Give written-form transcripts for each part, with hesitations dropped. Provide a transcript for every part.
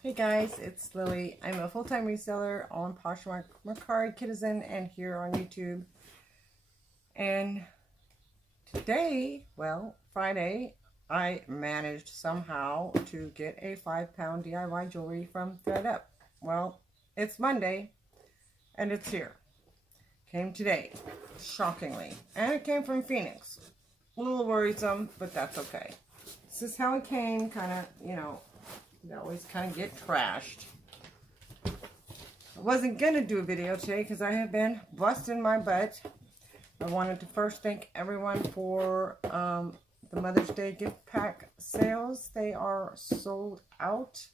Hey guys, it's Lily. I'm a full-time reseller on Poshmark, Mercari, Citizen, and here on YouTube. And today, well, Friday, I managed somehow to get a 5-pound DIY jewelry from ThredUp. Well, it's Monday, and it's here. Came today, shockingly. And it came from Phoenix. A little worrisome, but that's okay. This is how it came, kind of, you know, they always kind of get trashed. I wasn't going to do a video today because I have been busting my butt. I wanted to first thank everyone for the Mother's Day gift pack sales. They are sold out.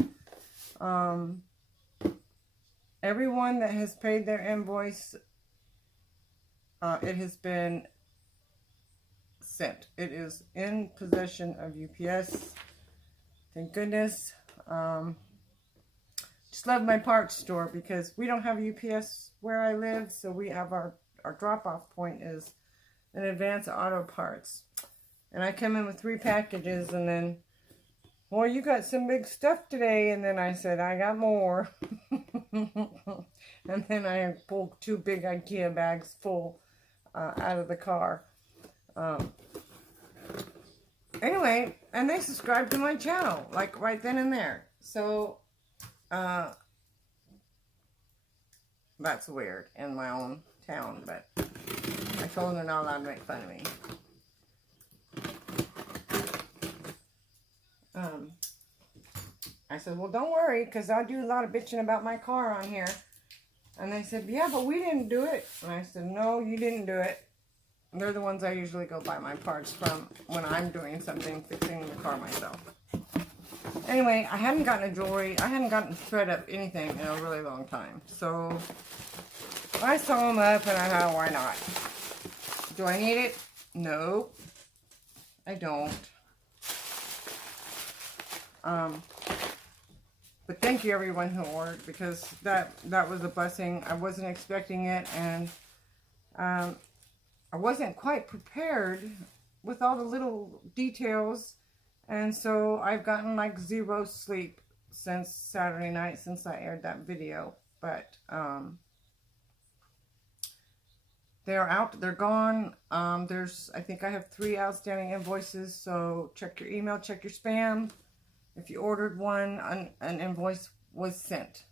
Everyone that has paid their invoice, it has been sent. It is in possession of UPS. Thank goodness. Just love my parts store because we don't have UPS where I live, so we have our drop-off point is an Advance Auto Parts. And I come in with 3 packages, and then, well, you got some big stuff today, and then I said, I got more. And then I pulled 2 big IKEA bags full out of the car. Anyway, and they subscribed to my channel, like right then and there. So, that's weird in my own town, but I told them they're not allowed to make fun of me. I said, well, don't worry, because I do a lot of bitching about my car on here. And they said, yeah, but we didn't do it. And I said, no, you didn't do it. They're the ones I usually go buy my parts from when I'm doing something, fixing the car myself. Anyway, I hadn't gotten a jewelry. I hadn't gotten ThredUp anything in a really long time. So, I saw them up and I thought, why not? Do I need it? No. I don't. But thank you everyone who ordered, because that was a blessing. I wasn't expecting it, and I wasn't quite prepared with all the little details, and so I've gotten like 0 sleep since Saturday night, since I aired that video. But they're out, they're gone. I think I have 3 outstanding invoices, so check your email, check your spam. If you ordered one, an invoice was sent.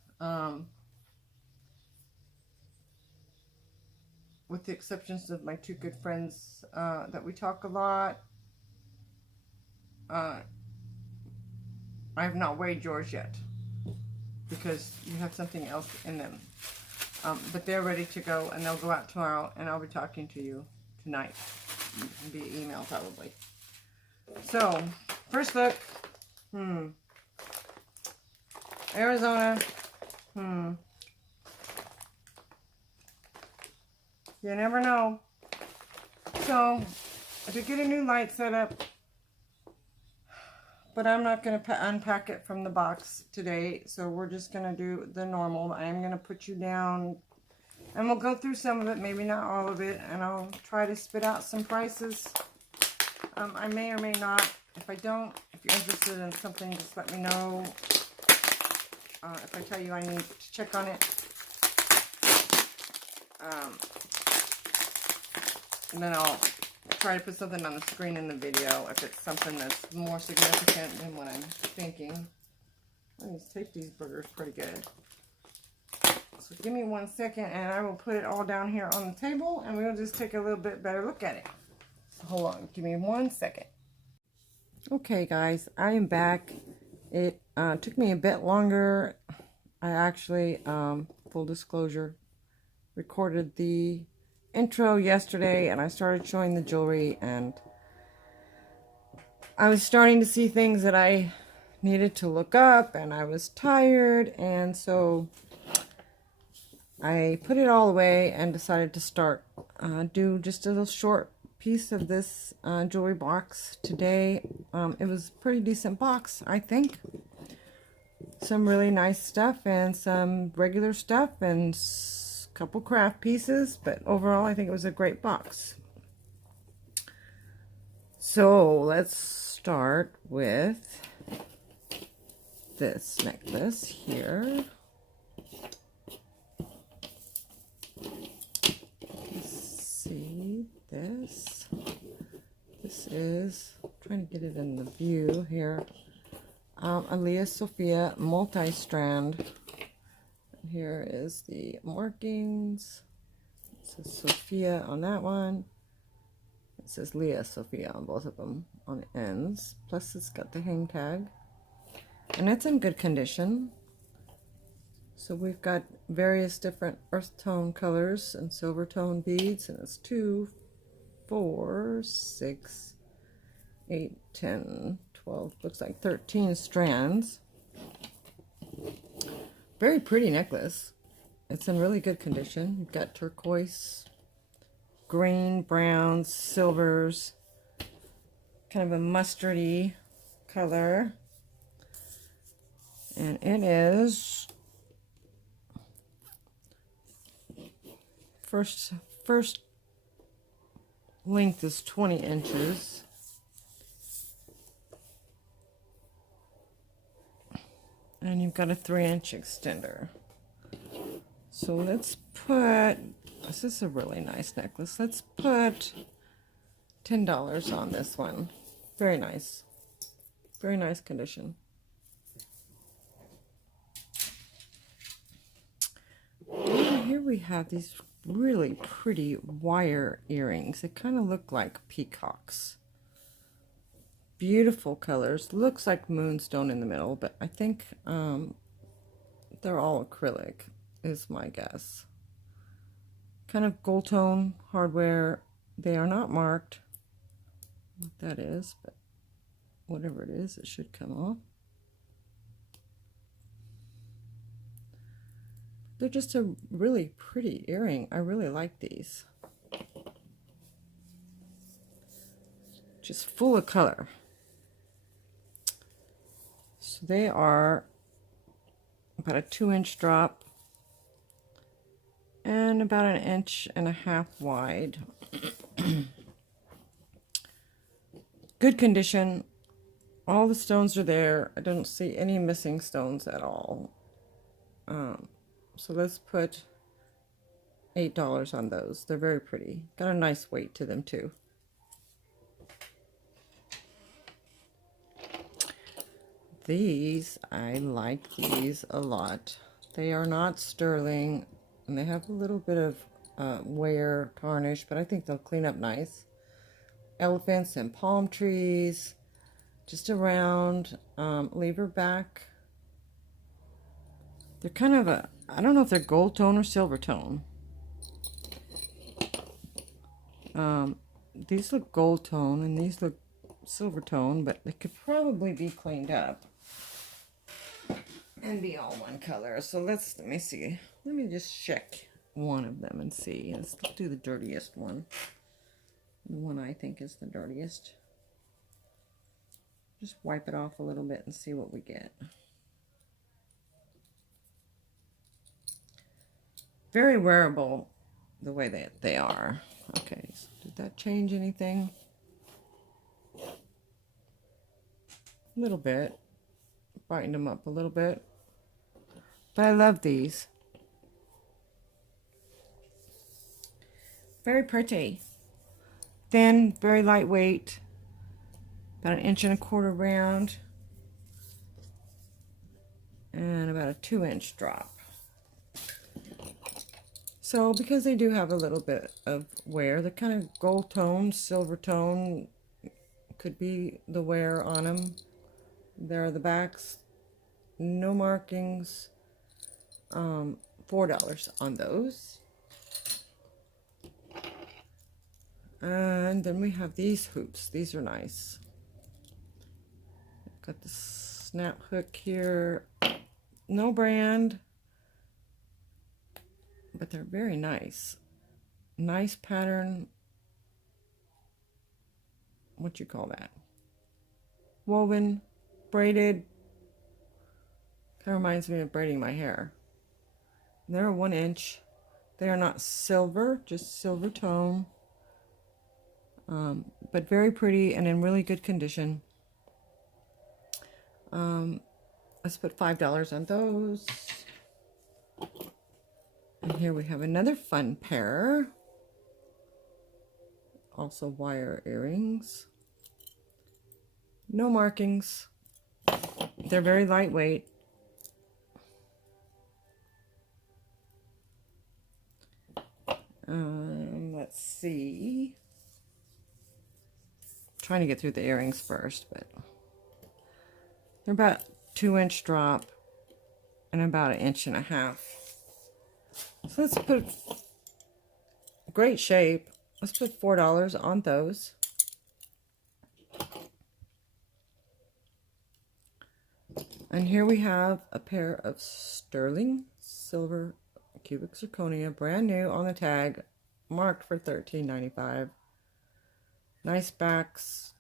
With the exceptions of my 2 good friends that we talk a lot. I have not weighed yours yet, because you have something else in them. But they're ready to go, and they'll go out tomorrow, and I'll be talking to you tonight via email probably. So, first look. Arizona. You never know. So, I could get a new light set up, but I'm not going to unpack it from the box today. So we're just going to do the normal. I'm going to put you down, and we'll go through some of it, maybe not all of it, and I'll try to spit out some prices. I may or may not. If I don't, if you're interested in something, just let me know. If I tell you I need to check on it. And then I'll try to put something on the screen in the video if it's something that's more significant than what I'm thinking. Let me tape these burgers pretty good. So give me 1 second, and I will put it all down here on the table, and we'll just take a little bit better look at it. So hold on, give me 1 second. Okay guys, I am back. It took me a bit longer. I actually, full disclosure, recorded the intro yesterday, and I started showing the jewelry, and I was starting to see things that I needed to look up, and I was tired, and so I put it all away and decided to start do just a little short piece of this jewelry box today. It was a pretty decent box, I think. Some really nice stuff and some regular stuff and a couple craft pieces, but overall I think it was a great box. So let's start with this necklace here. Let's see this. This is, I'm trying to get it in the view here. Alea Sophia multi-strand. And here is the markings. It says Sophia on that one. It says Leah Sophia on both of them on the ends. Plus it's got the hang tag. And it's in good condition. So we've got various different earth tone colors and silver tone beads. And it's 2, 4, 6, 8, 10, 12, looks like 13 strands. Very pretty necklace. It's in really good condition. You've got turquoise, green, browns, silvers, kind of a mustardy color. And it is first length is 20 inches. And you've got a 3-inch extender. So let's put, this is a really nice necklace. Let's put $10 on this one. Very nice. Very nice condition. And here we have these really pretty wire earrings. They kind of look like peacocks. Beautiful colors. Looks like moonstone in the middle, but I think they're all acrylic is my guess. Kind of gold tone hardware. They are not marked what that is, but whatever it is, it should come off. They're just a really pretty earring. I really like these. Just full of color. So they are about a 2-inch drop and about 1.5 inches wide. Good condition. All the stones are there. I don't see any missing stones at all. So let's put $8 on those. They're very pretty. Got a nice weight to them too. These, I like these a lot. They are not sterling, and they have a little bit of wear tarnish, but I think they'll clean up nice. Elephants and palm trees, just around lever back. They're kind of a, I don't know if they're gold tone or silver tone. These look gold tone and these look silver tone, but they could probably be cleaned up and be all one color. So let me see. Let me just check one of them and see. Let's do the dirtiest one. The one I think is the dirtiest. Just wipe it off a little bit and see what we get. Very wearable the way that they are. Okay, so did that change anything? A little bit. Brightened them up a little bit. But I love these. Very pretty. Thin, very lightweight. About 1.25 inches round. And about a 2-inch drop. So because they do have a little bit of wear, they're kind of gold tone, silver tone, could be the wear on them. There are the backs, no markings, $4 on those. And then we have these hoops. These are nice. Got the snap hook here, no brand. But they're very nice. Nice pattern. What you call that? Woven, braided. Kind of reminds me of braiding my hair. They're 1 inch. They are not silver, just silver tone. But very pretty and in really good condition. Let's put $5 on those. And here we have another fun pair. Also wire earrings. No markings. They're very lightweight. Let's see. Trying to get through the earrings first, but they're about 2-inch drop and about 1.5 inches. So let's put great shape. Let's put $4 on those. And here we have a pair of sterling silver cubic zirconia, brand new on the tag, marked for $13.95. Nice backs.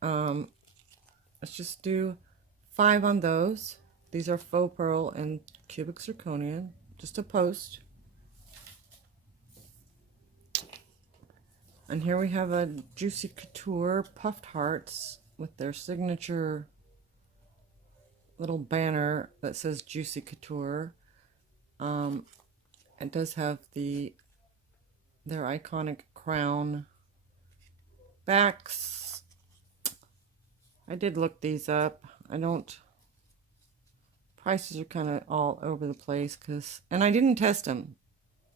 Let's just do 5 on those. These are faux pearl and cubic zirconia, just a post. And here we have a Juicy Couture puffed hearts with their signature little banner that says Juicy Couture. It does have their iconic crown backs. I did look these up. Prices are kind of all over the place and I didn't test them.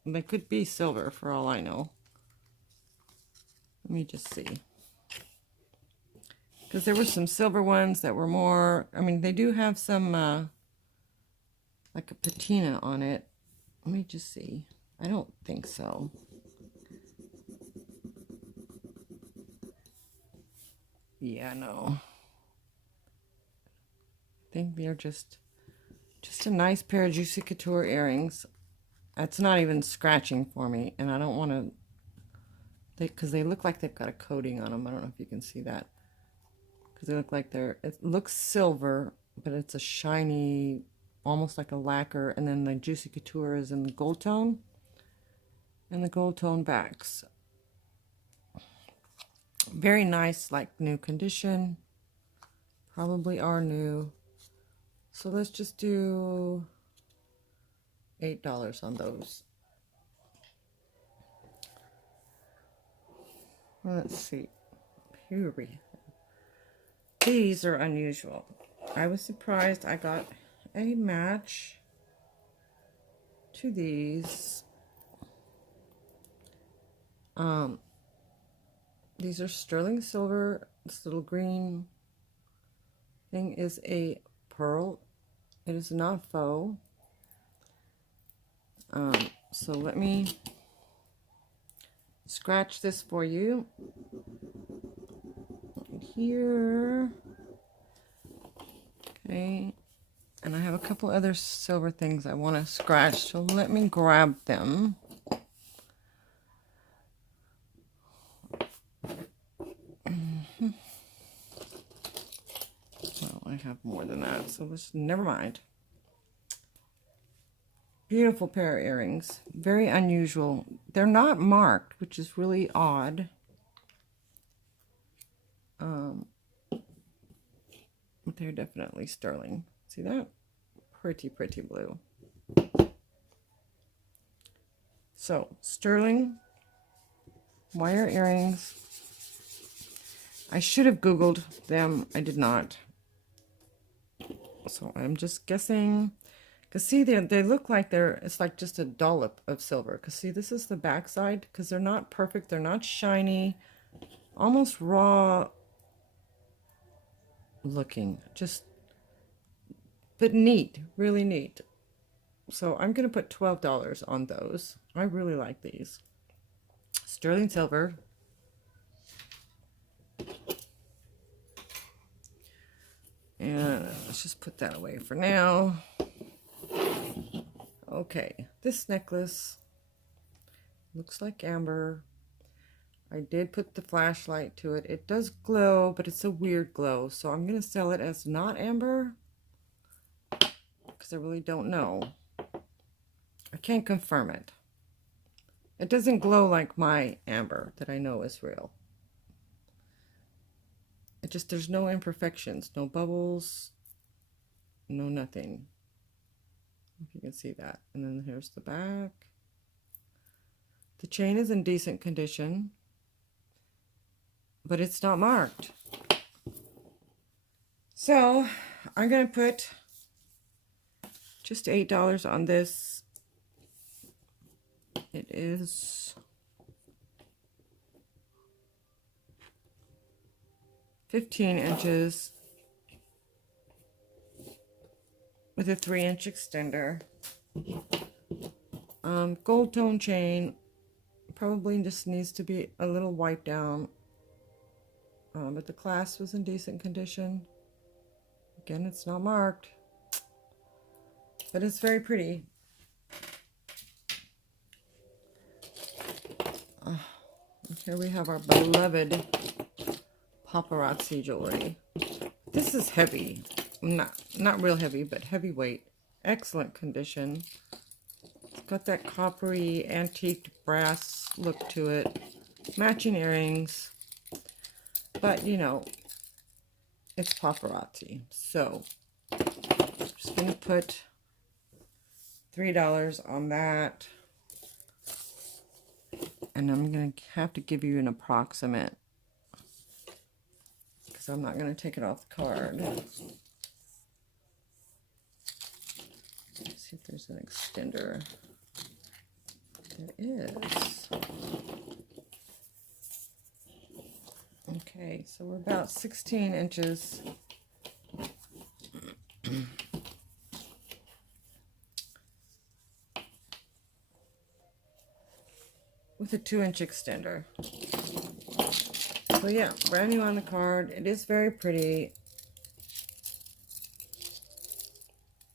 They could be silver for all I know. Let me just see. Because there were some silver ones that were more, I mean, they do have some, like a patina on it. Let me just see. I don't think so. Yeah, no. I think they're just a nice pair of Juicy Couture earrings. It's not even scratching for me, and I don't want to, because they look like they've got a coating on them. I don't know if you can see that. Because they look like it looks silver, but it's a shiny, almost like a lacquer. And then the Juicy Couture is in the gold tone. And the gold tone backs. Very nice, like new condition. Probably are new. So let's just do $8 on those. Let's see. Here we go. These are unusual. I was surprised I got a match to these. These are sterling silver. This little green thing is a pearl. It is not faux. So let me scratch this for you. Here. Okay. And I have a couple other silver things I want to scratch, so let me grab them. Well, I have more than that, so never mind. Beautiful pair of earrings. Very unusual. They're not marked, which is really odd. But they're definitely sterling. See that? Pretty, pretty blue. So, sterling wire earrings. I should have Googled them. I did not. So, I'm just guessing. Because see, they look like it's like just a dollop of silver. Because see, this is the back side. Because they're not perfect. They're not shiny. Almost raw looking. But neat. Really neat. So I'm going to put $12 on those. I really like these. Sterling silver. And let's just put that away for now. Okay, this necklace looks like amber. I did put the flashlight to it. It does glow, but it's a weird glow. So I'm going to sell it as not amber. Because I really don't know. I can't confirm it. It doesn't glow like my amber that I know is real. There's no imperfections, no bubbles, no nothing. If you can see that. And then here's the back. The chain is in decent condition, but it's not marked. So I'm going to put just $8 on this. It is 15 inches with a 3-inch extender. Gold tone chain. Probably just needs to be a little wiped down. But the clasp was in decent condition. Again, it's not marked. But it's very pretty. Here we have our beloved Paparazzi Jewelry. This is heavy. Not real heavy, but heavyweight. Excellent condition. It's got that coppery, antiqued brass look to it. Matching earrings. But, you know, it's Paparazzi. So, I'm just going to put $3 on that. And I'm going to have to give you an approximate, because I'm not going to take it off the card. Let's see if there's an extender. There is. Okay, so we're about 16 inches. With a 2-inch extender. So yeah, brand new on the card. It is very pretty.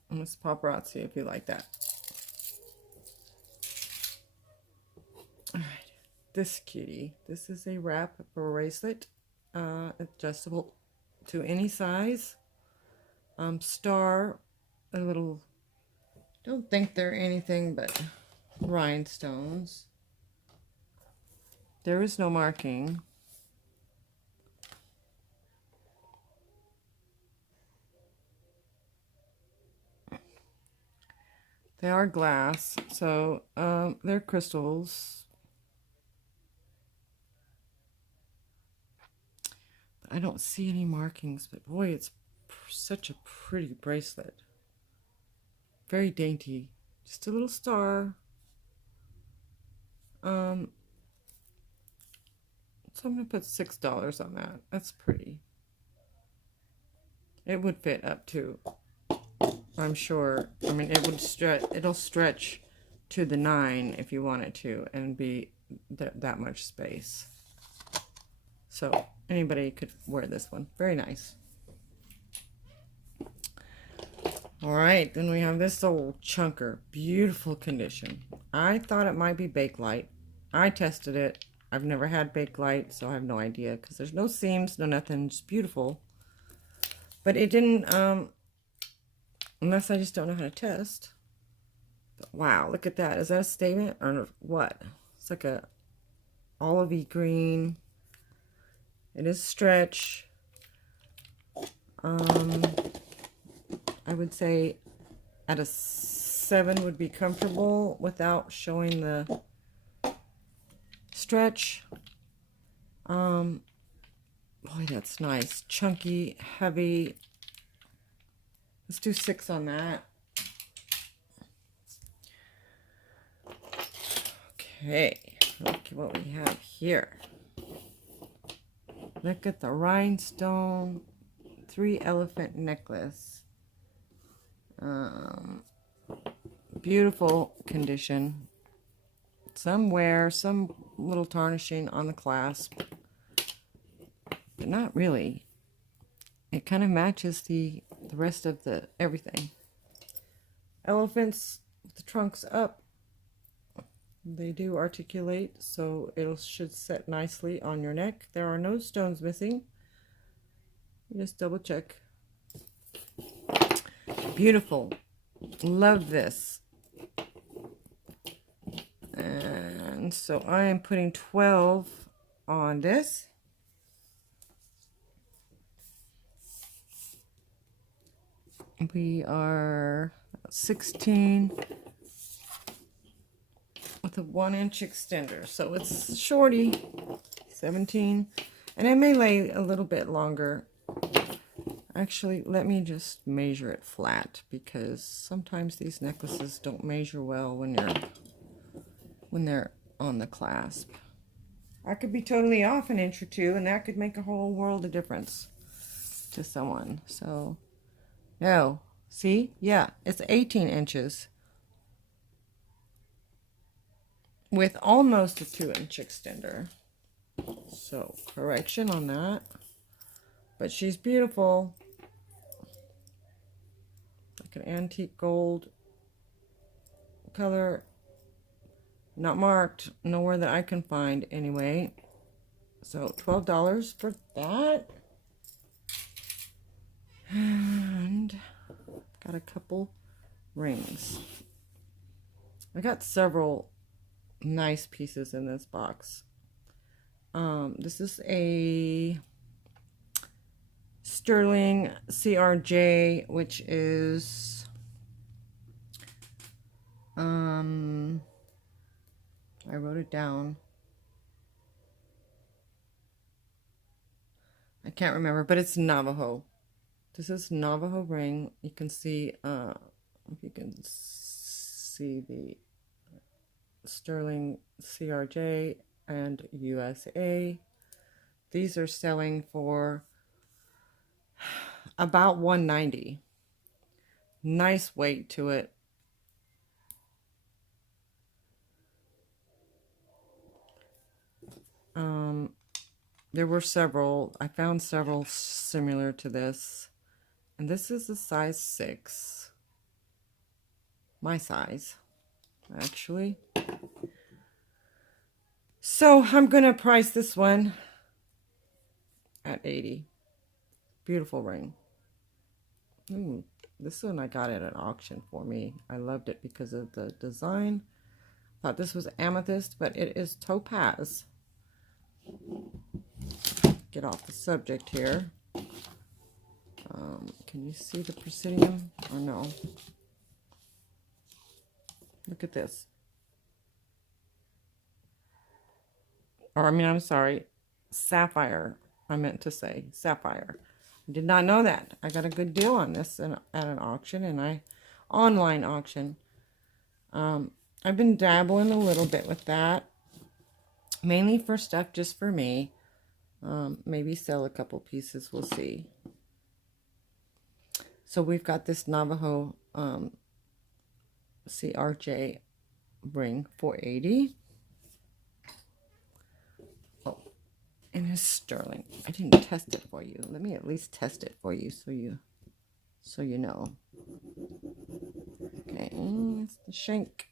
And it's Paparazzi if you like that. Alright, this cutie. This is a wrap bracelet. Adjustable to any size. Star, a little, don't think they're anything but rhinestones. There is no marking. They are glass, so they're crystals. I don't see any markings, but boy, it's such a pretty bracelet. Very dainty. Just a little star. So I'm going to put $6 on that. That's pretty. It would fit up to, I'm sure. I mean, it would stretch. It'll stretch to the 9 if you want it to, and be that much space. So anybody could wear this one. Very nice. All right, then we have this old chunker. Beautiful condition. I thought it might be Bakelite. I tested it. I've never had Bakelite, so I have no idea, because there's no seams, no nothing. Just beautiful. But it didn't, unless I just don't know how to test. But wow, look at that. Is that a statement or what? It's like a olivey green. It is stretch. I would say at a 7 would be comfortable without showing the stretch. Boy, that's nice. Chunky, heavy. Let's do 6 on that. Okay, look at what we have here. Look at the rhinestone 3-elephant necklace. Beautiful condition. Some wear, some little tarnishing on the clasp, but not really. It kind of matches the rest of the everything. Elephants with the trunks up, they do articulate, so it should set nicely on your neck. There are no stones missing. Just double check. Beautiful. Love this. And so I am putting 12 on this. We are 16 with a 1-inch extender. So it's shorty, 17. And it may lay a little bit longer. Actually, let me just measure it flat, because sometimes these necklaces don't measure well when they're on the clasp. I could be totally off an inch or two, and that could make a whole world of difference to someone. So, no. See? Yeah, it's 18 inches with almost a 2-inch extender. So, correction on that. But she's beautiful. Like an antique gold color. Not marked. Nowhere that I can find anyway. So, $12 for that. And got a couple rings. I got several nice pieces in this box. This is a sterling CRJ, which is I wrote it down. I can't remember, but it's Navajo. This is Navajo ring. You can see if you can see the sterling CRJ and USA. These are selling for about $190. Nice weight to it. There were several. I found several similar to this. And this is a size 6. My size, actually. So I'm going to price this one at $80. Beautiful ring. This one I got at an auction for me. I loved it because of the design. Thought this was amethyst, but it is topaz. Get off the subject here. Can you see the presidium or no? Look at this. Or, I'm sorry, sapphire. I meant to say sapphire. I did not know that. I got a good deal on this at an auction, and online auction. I've been dabbling a little bit with that, mainly for stuff just for me. Maybe sell a couple pieces. We'll see. So we've got this Navajo CRJ ring for $80. Oh, and it's sterling. I didn't test it for you. Let me at least test it for you so you know. Okay, it's the shank.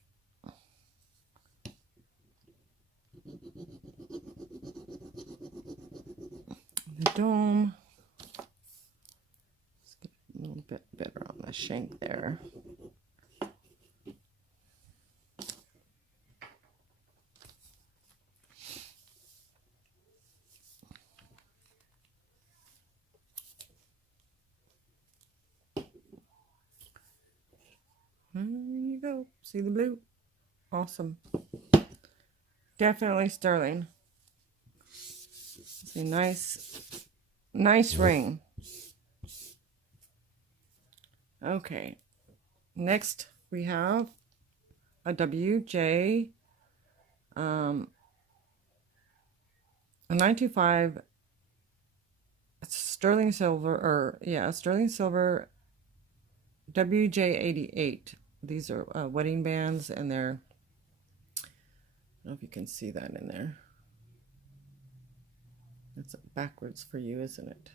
The dome. Let's get a little bit better on the shank there. There you go. See the blue? Awesome. Definitely sterling. It's a nice ring. Okay. Next we have a WJ a 925 sterling silver, sterling silver WJ88. These are wedding bands, and they're, I don't know if you can see that in there. That's backwards for you, isn't it?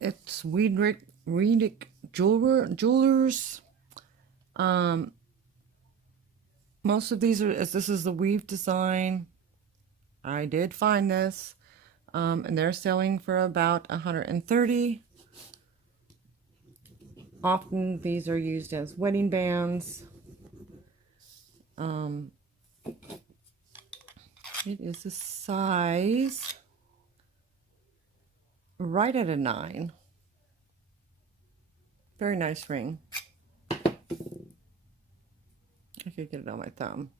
It's Riedick Jewelers. Most of these this is the weave design. I did find this. And they're selling for about $130. Often these are used as wedding bands. It is a size right at a 9. Very nice ring. I could get it on my thumb.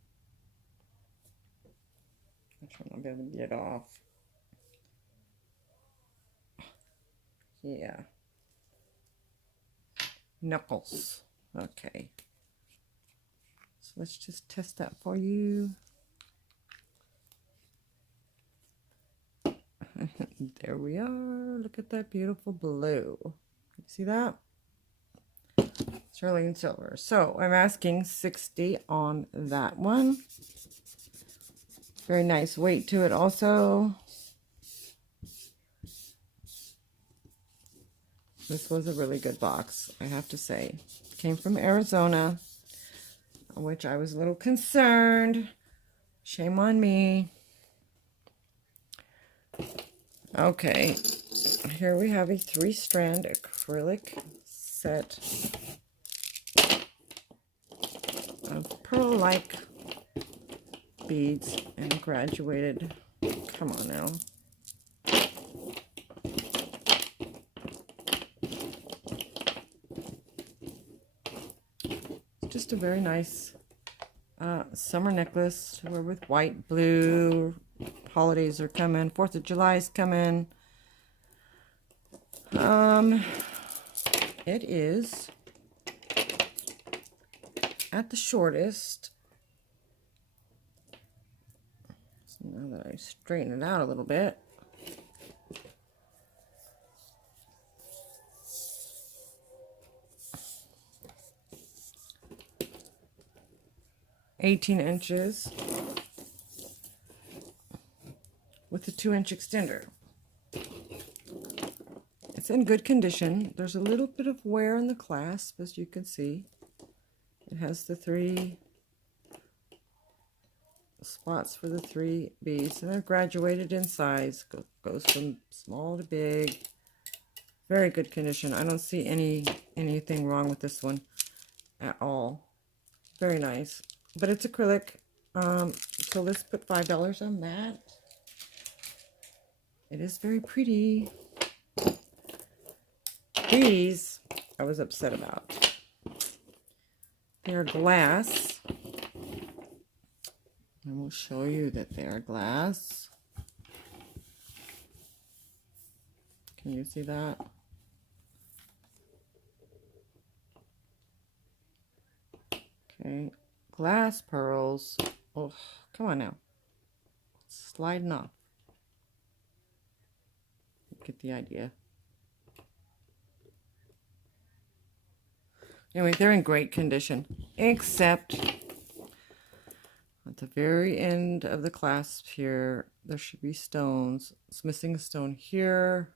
I'm trying to be able to get it off. Yeah. Knuckles. Okay. So let's just test that for you. There we are. Look at that beautiful blue. You see that? Sterling silver. So I'm asking 60 on that one. Very nice weight to it also. This was a really good box, I have to say. It came from Arizona, which I was a little concerned. Shame on me. Okay, here we have a 3-strand acrylic set of pearl-like beads and graduated. Come on now. Just a very nice summer necklace to wear with white, blue. Holidays are coming. 4th of July is coming. It is at the shortest. So now that I straighten it out a little bit. $18 with a 2-inch extender. It's in good condition. There's a little bit of wear in the clasp, as you can see. It has the 3 spots for the 3 beads, and they're graduated in size. Goes from small to big. Very good condition. I don't see anything wrong with this one at all. Very nice. But it's acrylic. So let's put $5 on that. It is very pretty. These I was upset about. They're glass. I will show you that they are glass. Can you see that? Okay. Glass pearls. Oh, come on now. It's sliding off. Get the idea. Anyway, they're in great condition, except at the very end of the clasp here, there should be stones. It's missing a stone here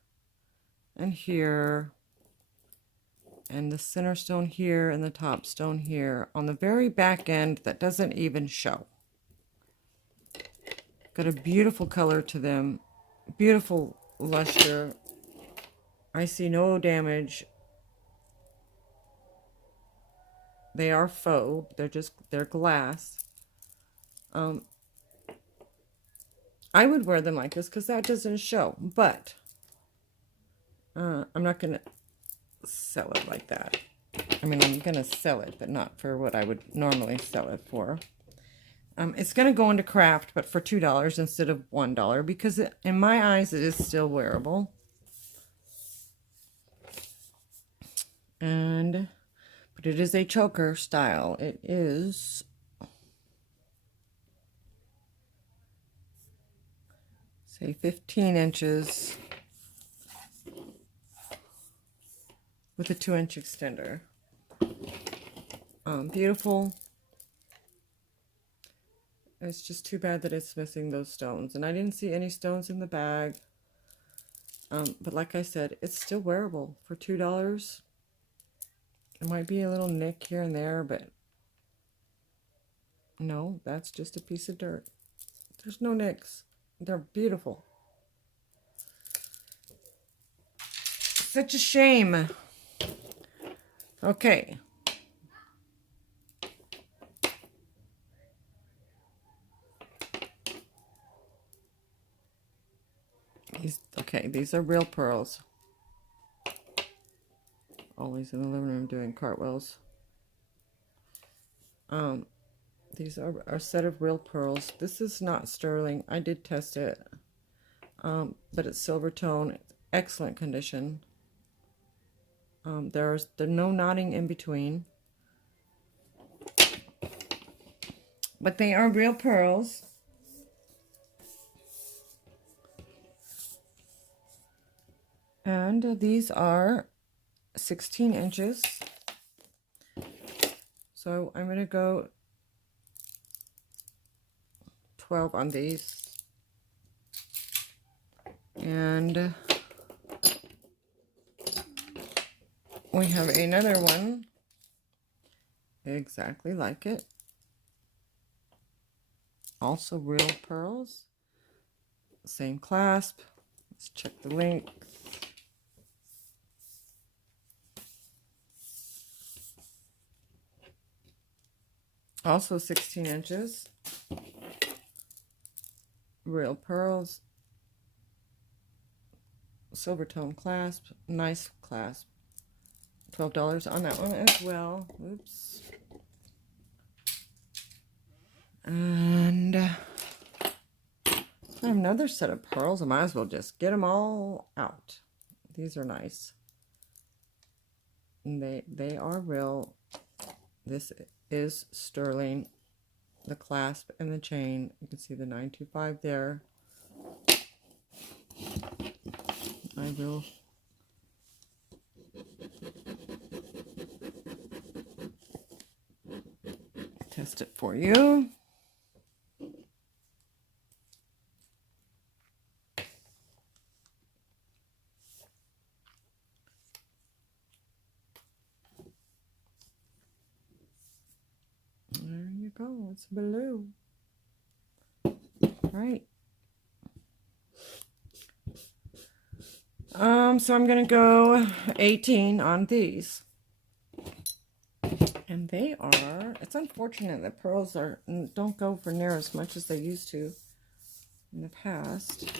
and here, and the center stone here, and the top stone here. On the very back end, that doesn't even show. Got a beautiful color to them, beautiful luster. I see no damage. They are faux. They're glass. I would wear them like this because that doesn't show, but I'm not gonna sell it like that. I mean, I'm gonna sell it, but not for what I would normally sell it for. It's gonna go into craft, but for $2 instead of $1, because in my eyes it is still wearable. But it is a choker style. It is say 15 inches with a 2-inch extender. Beautiful. It's just too bad that it's missing those stones, and I didn't see any stones in the bag. But like I said, it's still wearable for $2. It might be a little nick here and there, but no, that's just a piece of dirt. There's no nicks. They're beautiful. Such a shame. Okay. These are real pearls. Always in the living room doing cartwheels. These are a set of real pearls. This is not sterling. I did test it. But it's silver tone. Excellent condition. There's no knotting in between. But they are real pearls. And these are 16 inches. So I'm going to go 12 on these. And we have another one exactly like it. Also real pearls. Same clasp. Let's check the length. Also 16 inches. Real pearls. Silver tone clasp. Nice clasp. $12 on that one as well. Oops. And I have another set of pearls. I might as well just get them all out. These are nice. And they are real. This is sterling. The clasp and the chain. You can see the 925 there. I will test it for you. There you go. It's blue. Right. So I'm going to go 18 on these. And they are, it's unfortunate that pearls don't go for near as much as they used to in the past.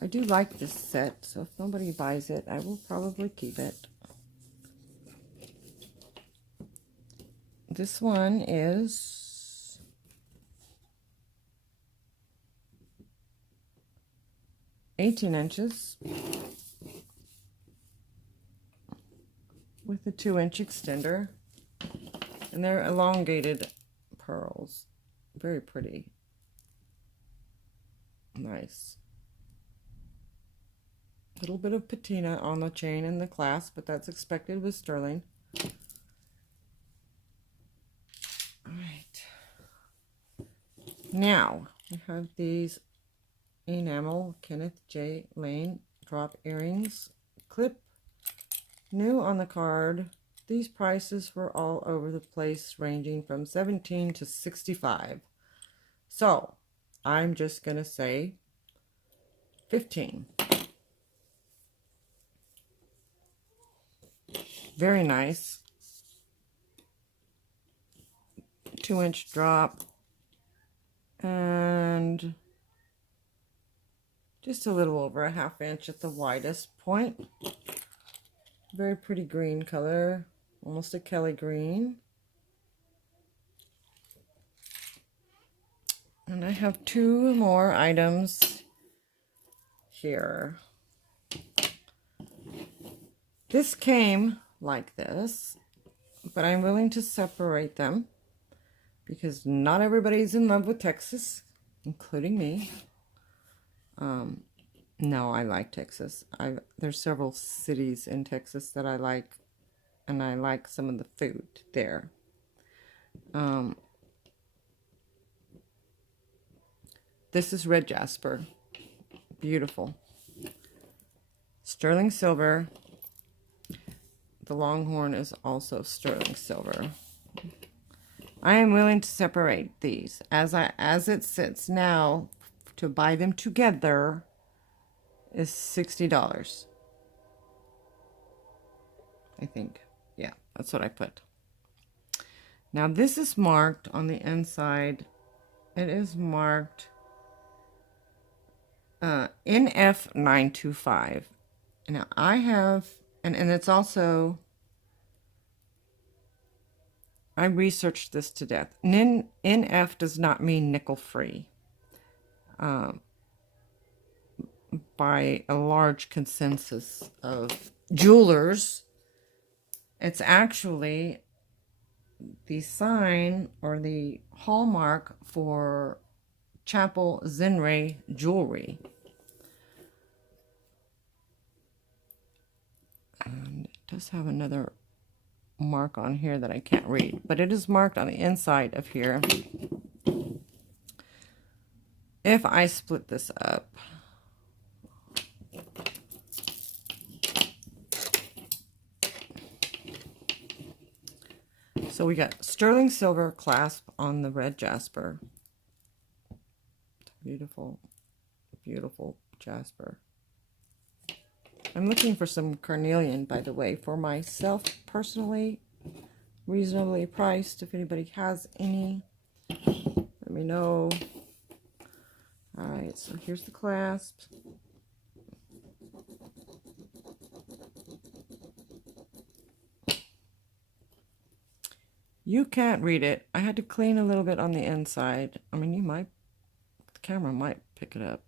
I do like this set, so if nobody buys it, I will probably keep it. This one is $18 inches with a 2-inch extender, and they're elongated pearls. Very pretty. Nice. A little bit of patina on the chain and the clasp, but that's expected with sterling. Alright. Now, we have these enamel Kenneth J. Lane drop earrings. Clip. New on the card. These prices were all over the place, ranging from $17 to $65. So, I'm just going to say $15. Very nice. 2-inch drop. And just a little over a 1/2 inch at the widest point. Very pretty green color. Almost a Kelly green. And I have 2 more items here. This came like this, but I'm willing to separate them because not everybody's in love with Texas, including me. No, I like Texas. There's several cities in Texas that I like, and I like some of the food there. This is red Jasper. Beautiful. Sterling silver. The Longhorn is also sterling silver. I am willing to separate these. As it sits now, to buy them together is $60. I think. Yeah, that's what I put. Now this is marked on the inside. It is marked NF925. Now I have, and it's also, I researched this to death. NF does not mean nickel free. By a large consensus of jewelers, it's actually the sign or the hallmark for Chapel Zenray jewelry. And it does have another mark on here that I can't read, but it is marked on the inside of here. If I split this up, so we got sterling silver clasp on the red Jasper. Beautiful, beautiful Jasper. I'm looking for some carnelian, by the way, for myself personally. Reasonably priced. If anybody has any, let me know. Alright, so here's the clasp. You can't read it. I had to clean a little bit on the inside. I mean, the camera might pick it up.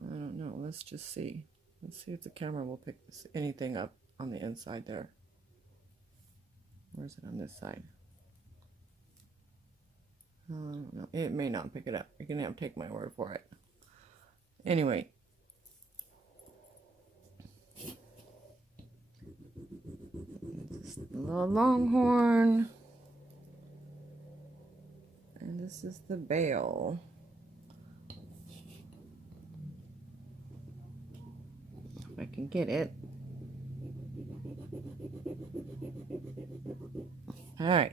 I don't know. Let's just see. Let's see if the camera will pick anything up on the inside there. Where is it on this side? No, it may not pick it up. You're going to have to take my word for it. Anyway. This is the Longhorn. And this is the Bail. If I can get it. All right.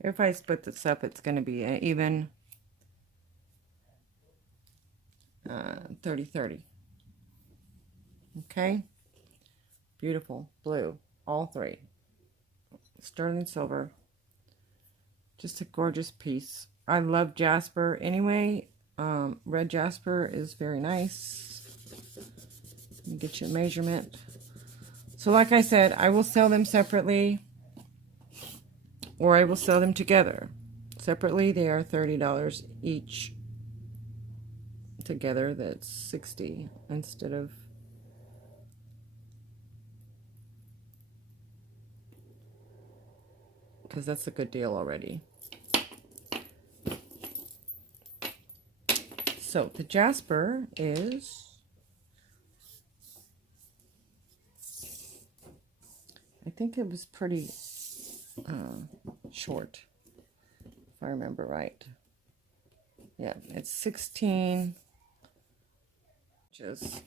If I split this up, it's going to be an even 30-30. Okay. Beautiful blue. All three. Sterling silver. Just a gorgeous piece. I love Jasper anyway. Red Jasper is very nice. Let me get you a measurement. So like I said, I will sell them separately, or I will sell them together. Separately, they are $30 each. Together, that's $60 instead of... because that's a good deal already. So the Jasper is, I think it was pretty short, if I remember right. Yeah, it's 16 inches.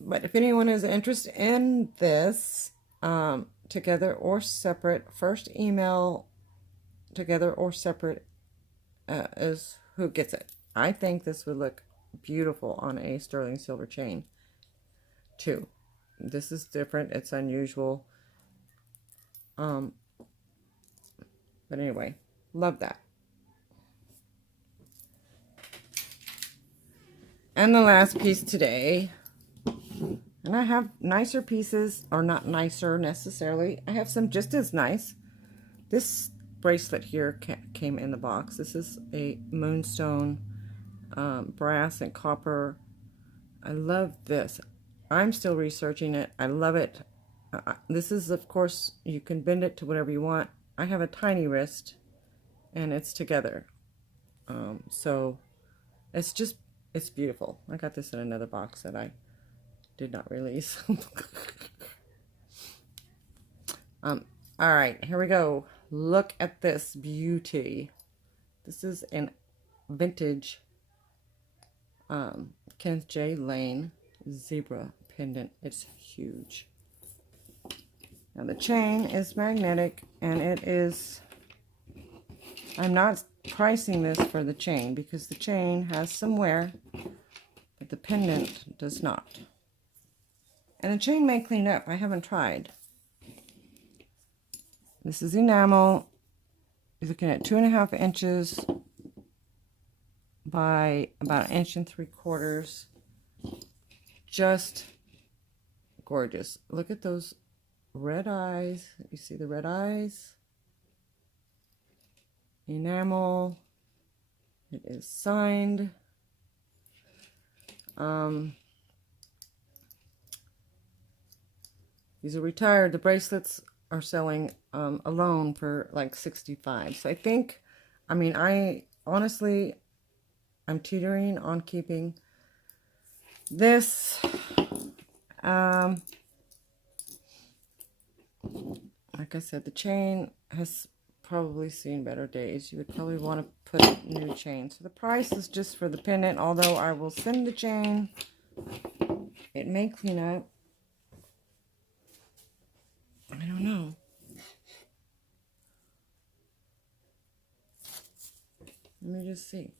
But if anyone is interested in this, together or separate, first email together or separate is who gets it. I think this would look beautiful on a sterling silver chain too. This is different, it's unusual. But anyway, love that. And the last piece today, and I have nicer pieces, or not nicer necessarily. I have some just as nice. This bracelet here came in the box. This is a moonstone brass and copper. I love this. I'm still researching it. I love it. This is, of course, you can bend it to whatever you want. I have a tiny wrist, and it's together. So it's just, it's beautiful. I got this in another box that I did not release. All right, here we go. Look at this beauty. This is an vintage Kenneth J. Lane zebra pendant. It's huge. Now the chain is magnetic, and it is, I'm not pricing this for the chain because the chain has some wear, but the pendant does not. And the chain may clean up. I haven't tried. This is enamel. You're looking at 2.5 inches by about 1.75 inches. Just gorgeous. Look at those red eyes. You see the red eyes? Enamel. It is signed. These are retired. The bracelets are selling alone for like $65. So I think, I mean, honestly, I'm teetering on keeping this. Like I said, the chain has probably seen better days. You would probably want to put a new chain. So the price is just for the pendant, although I will send the chain. It may clean up. I don't know. Let me just see.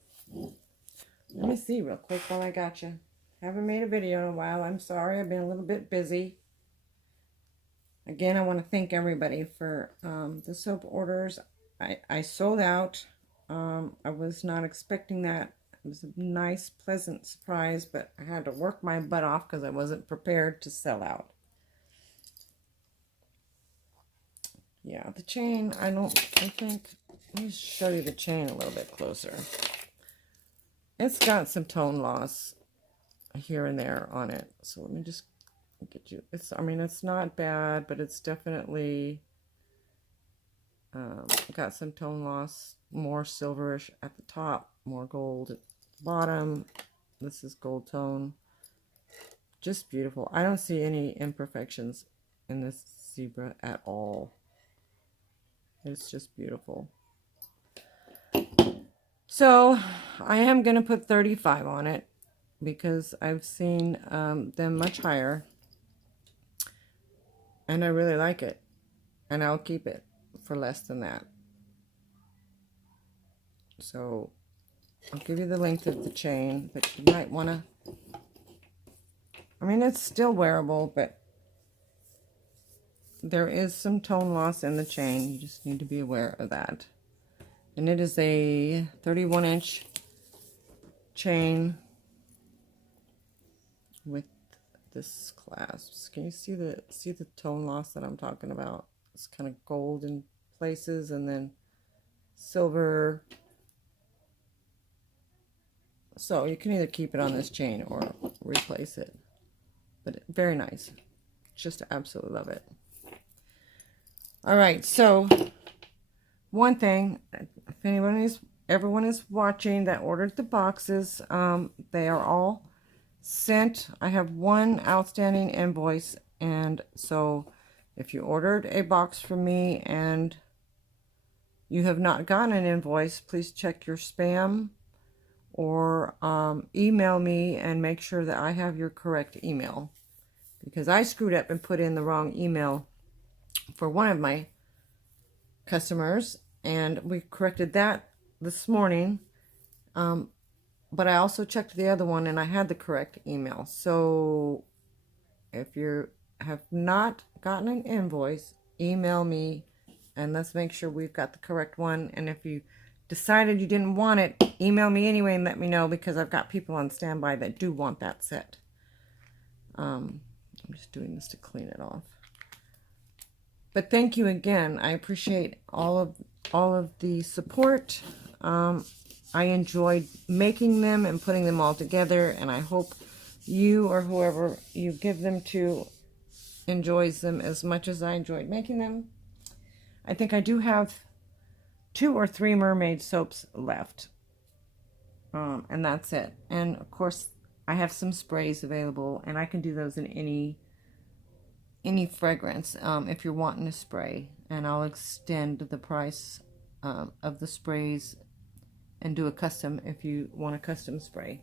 Let me see real quick while I got you. Haven't made a video in a while. I'm sorry. I've been a little bit busy. Again, I want to thank everybody for the soap orders. I sold out. I was not expecting that. It was a nice, pleasant surprise, but I had to work my butt off because I wasn't prepared to sell out. Yeah, the chain, I think, let me show you the chain a little bit closer. It's got some tone loss here and there on it. So let me just get you, I mean, it's not bad, but it's definitely got some tone loss, more silverish at the top, more gold at the bottom. This is gold tone. Just beautiful. I don't see any imperfections in this zebra at all. It's just beautiful. So I am going to put 35 on it because I've seen them much higher. And I really like it. And I'll keep it for less than that. So I'll give you the length of the chain, but you might want to, I mean, it's still wearable, but there is some tone loss in the chain. You just need to be aware of that. And it is a 31-inch chain with this clasp. Can you see the tone loss that I'm talking about? It's kind of gold in places and then silver. So you can either keep it on this chain or replace it. But very nice. Just absolutely love it. All right, so one thing, if everyone is watching that ordered the boxes, they are all sent. I have one outstanding invoice, and so if you ordered a box from me and you have not gotten an invoice, please check your spam or email me and make sure that I have your correct email, because I screwed up and put in the wrong email for one of my customers, and we corrected that this morning, but I also checked the other one and I had the correct email. So if you have not gotten an invoice, email me and let's make sure we've got the correct one. And if you decided you didn't want it, email me anyway and let me know, because I've got people on standby that do want that set. I'm just doing this to clean it off. But thank you again. I appreciate all of the support. I enjoyed making them and putting them all together, and I hope you or whoever you give them to enjoys them as much as I enjoyed making them. I think I do have 2 or 3 mermaid soaps left, and that's it. And of course, I have some sprays available, and I can do those in any fragrance if you're wanting a spray, and I'll extend the price of the sprays and do a custom if you want a custom spray.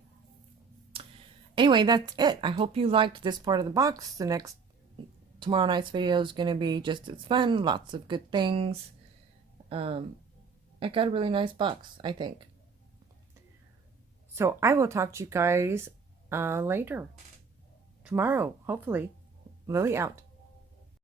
Anyway, that's it. I hope you liked this part of the box. Tomorrow night's video is going to be just as fun, lots of good things. I got a really nice box, I think. So I will talk to you guys later, tomorrow, hopefully. Lily out.